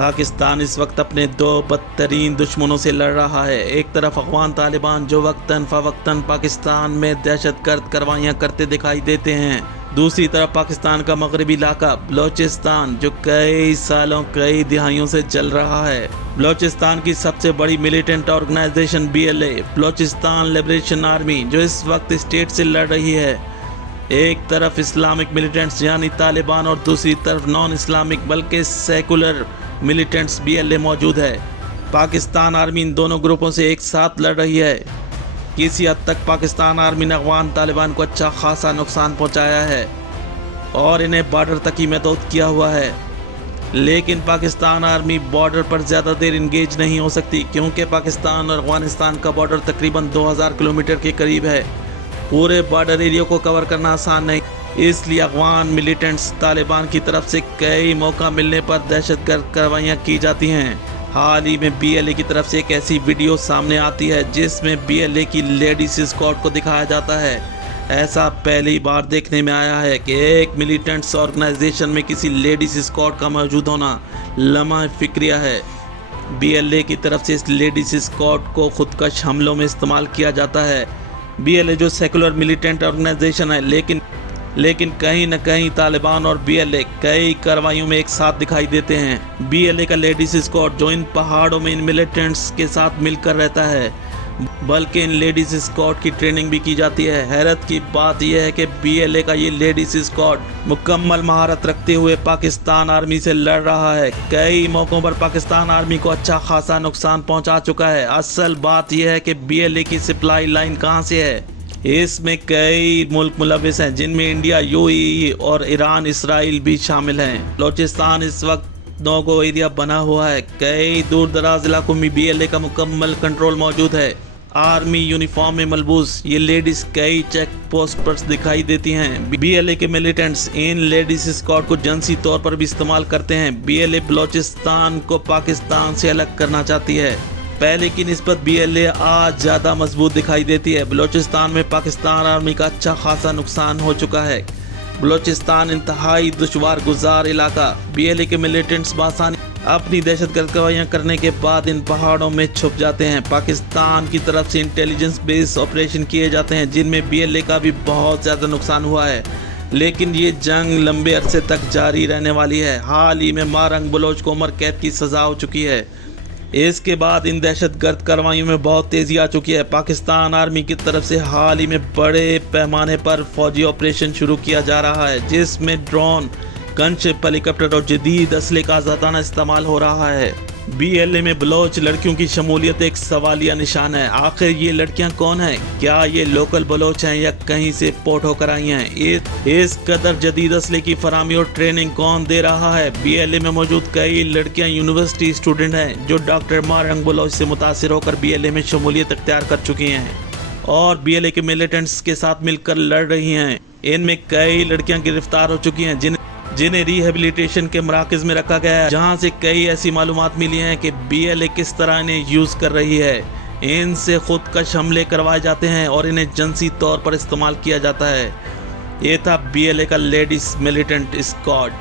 पाकिस्तान इस वक्त अपने दो बदतरीन दुश्मनों से लड़ रहा है। एक तरफ अफगान तालिबान जो वक्तन फ़वक्तन पाकिस्तान में दहशतगर्द कार्रवाइयाँ करते दिखाई देते हैं, दूसरी तरफ पाकिस्तान का मगरबी इलाका बलोचिस्तान जो कई सालों कई दिहाइयों से जल रहा है। बलोचिस्तान की सबसे बड़ी militant organisation BLA Balochistan liberation army जो इस वक्त स्टेट से लड़ रही है। एक तरफ इस्लामिक मिलिटेंट्स यानी तालिबान और दूसरी तरफ नॉन इस्लामिक बल्कि सेकुलर मिलिटेंट्स BLA मौजूद है। पाकिस्तान आर्मी इन दोनों ग्रुपों से एक साथ लड़ रही है। किसी हद तक पाकिस्तान आर्मी ने अफगान तालिबान को अच्छा खासा नुकसान पहुंचाया है और इन्हें बॉर्डर तक ही महदूद किया हुआ है, लेकिन पाकिस्तान आर्मी बॉर्डर पर ज़्यादा देर इंगेज नहीं हो सकती क्योंकि पाकिस्तान और अफगानिस्तान का बॉर्डर तकरीबन 2000 किलोमीटर के करीब है। पूरे बॉर्डर एरिया को कवर करना आसान नहीं, इसलिए अफगान मिलिटेंट्स तालिबान की तरफ से कई मौका मिलने पर दहशतगर्द कार्रवाइयाँ की जाती हैं। हाल ही में BLA की तरफ से एक ऐसी वीडियो सामने आती है जिसमें BLA की लेडीज स्क्वाड को दिखाया जाता है। ऐसा पहली बार देखने में आया है कि एक मिलिटेंट्स ऑर्गेनाइजेशन में किसी लेडीज स्क्वाड का मौजूद होना लम्हा फिक्रिया है। BLA की तरफ से इस लेडीज स्क्वाड को खुदकश हमलों में इस्तेमाल किया जाता है। BLA जो सेकुलर मिलिटेंट ऑर्गेनाइजेशन है, लेकिन कहीं न कहीं तालिबान और BLA कई कार्रवाइयों में एक साथ दिखाई देते हैं। BLA का लेडीज स्क्वाड जो इन पहाड़ों में इन मिलिटेंट्स के साथ मिलकर रहता है, बल्कि इन लेडीज स्क्वाड की ट्रेनिंग भी की जाती है। हैरत की बात यह है कि BLA का ये लेडीज स्क्वाड मुकम्मल महारत रखते हुए पाकिस्तान आर्मी से लड़ रहा है। कई मौक़ों पर पाकिस्तान आर्मी को अच्छा खासा नुकसान पहुंचा चुका है। असल बात यह है कि BLA की सप्लाई लाइन कहां से है, इसमें कई मुल्क मुलविस हैं जिनमें इंडिया, UAE और ईरान, इसराइल भी शामिल हैं। बलोचिस्तान इस वक्त नो गो एरिया बना हुआ है। कई दूर दराज इलाकों में BLA का मुकम्मल कंट्रोल मौजूद है। आर्मी यूनिफॉर्म में मलबूस ये लेडीज कई चेक पोस्ट पर दिखाई देती हैं। BLA के मिलिटेंट्स इन लेडीज स्क्वाड को जिनसी तौर पर भी इस्तेमाल करते हैं। BLA बलोचिस्तान को पाकिस्तान से अलग करना चाहती है। पहले की निस्बत BLA आज ज़्यादा मजबूत दिखाई देती है। बलोचिस्तान में पाकिस्तान आर्मी का अच्छा खासा नुकसान हो चुका है। बलोचिस्तान इंतहाई दुश्वार गुजार इलाका। BLA के मिलिटेंट्स बासानी अपनी दहशतगर्द कार्रवाइयाँ करने के बाद इन पहाड़ों में छुप जाते हैं। पाकिस्तान की तरफ से इंटेलिजेंस बेस्ड ऑपरेशन किए जाते हैं जिनमें BLA का भी बहुत ज़्यादा नुकसान हुआ है, लेकिन ये जंग लंबे अरसे तक जारी रहने वाली है। हाल ही में मारंग बलोच को उम्र कैद की सज़ा हो चुकी है। इसके बाद इन दहशतगर्द कार्रवाइयों में बहुत तेज़ी आ चुकी है। पाकिस्तान आर्मी की तरफ से हाल ही में बड़े पैमाने पर फौजी ऑपरेशन शुरू किया जा रहा है जिसमें ड्रोन, गनशिप, हेलीकॉप्टर और जदीद असले का आज़ादाना इस्तेमाल हो रहा है। BLA में बलोच लड़कियों की शमूलियत एक सवालिया निशान है। आखिर ये लड़कियां कौन हैं? क्या ये लोकल बलोच हैं या कहीं से पोर्ट होकर आई हैं? इस कदर जदीद असले की फराहमी और ट्रेनिंग कौन दे रहा है? BLA में मौजूद कई लड़कियां यूनिवर्सिटी स्टूडेंट हैं जो डॉक्टर मारंग बलोच से मुतासिर होकर BLA में शमूलियत अख्तियार कर चुकी हैं और BLA के मिलिटेंट्स के साथ मिलकर लड़ रही हैं। इनमें कई लड़कियां गिरफ्तार हो चुकी हैं जिन्हें रिहेबिलिटेशन के मराकज़ में रखा गया है, जहां से कई ऐसी मालूमात मिली हैं कि BLA किस तरह इन्हें यूज़ कर रही है। इनसे खुदकश हमले करवाए जाते हैं और इन्हें जिनसी तौर पर इस्तेमाल किया जाता है। ये था BLA का लेडीज मिलिटेंट स्क्वाड।